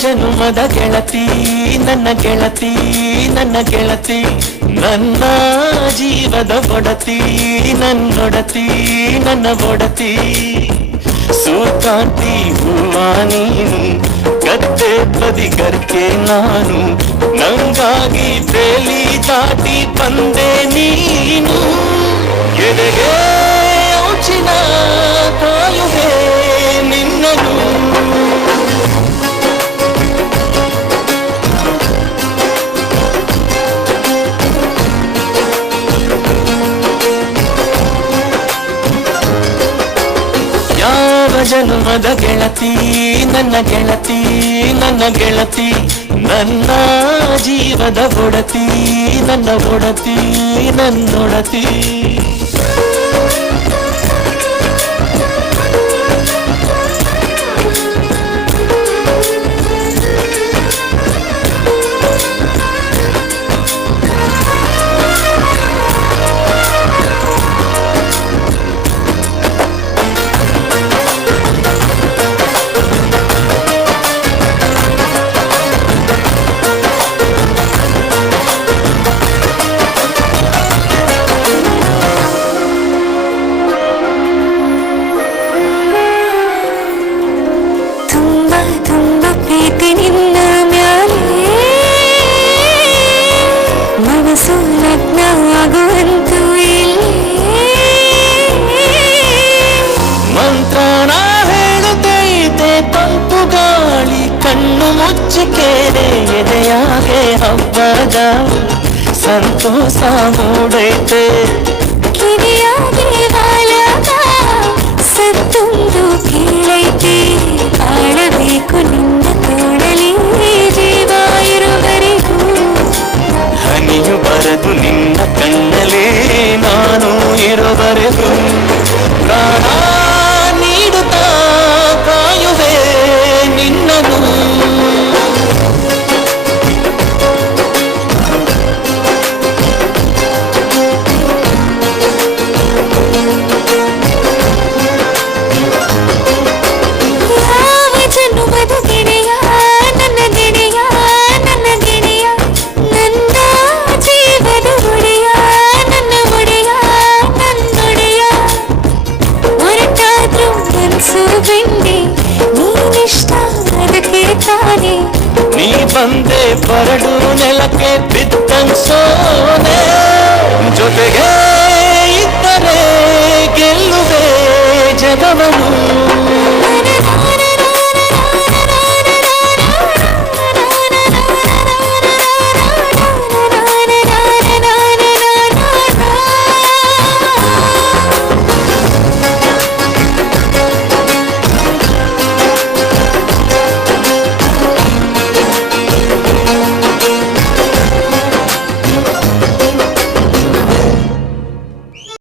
ಜನುಮದ ಗೆಳತಿ, ನನ್ನ ಗೆಳತಿ ನನ್ನ ಗೆಳತಿ, ನನ್ನ ಜೀವದ ಒಡತಿ ನನ್ನೊಡತಿ ನನ್ನ ಒಡತಿ. ಸೂಕಾಂತಿ ಹೂವ ನೀನು ಗದ್ದೆ ಬದಿಗರ್ಕೆ ನಾನು, ನಂಗಾಗಿ ಬೇಲಿ ದಾಟಿ ಬಂದೆ ನೀನು. ಜನ್ಮದ ಗೆಳತಿ ನನ್ನ ಗೆಳತಿ ನನ್ನ ಗೆಳತಿ ನನ್ನ ಜೀವದ ಒಡತಿ ನನ್ನ ಒಡತಿ ನನ್ನೊಡತಿ. ಮುಚ್ಚಿಕೆರೆ ಎದೆಯಾಗೆ ಹಬ್ಬದ ಸಂತೋಷ ಮೂಡೈತೆ ಕಿವಿಯಾಗೆ ಬಾಲಕ ಸತ್ತೊಂದು ಕೇಳೈತೆ ಆಳಬೇಕು ನಿನ್ನ ತೋಳಲಿ ಜೀವ ಇರುವರೆಗೂ ಹನಿಯು ಬರದು ನಿನ್ನ ಕಣ್ಣಲೇ ನಾನು ಇರುವರೆಗೂ ಬಂದೆ ನೆಲಕ್ಕೆ ಬಿದ್ದಂಗ ಸೋನೆ. ಜೊತೆಗೆ ಇದ್ದರೆ ಗೆಲ್ಲುವೆ ಜಗವನು.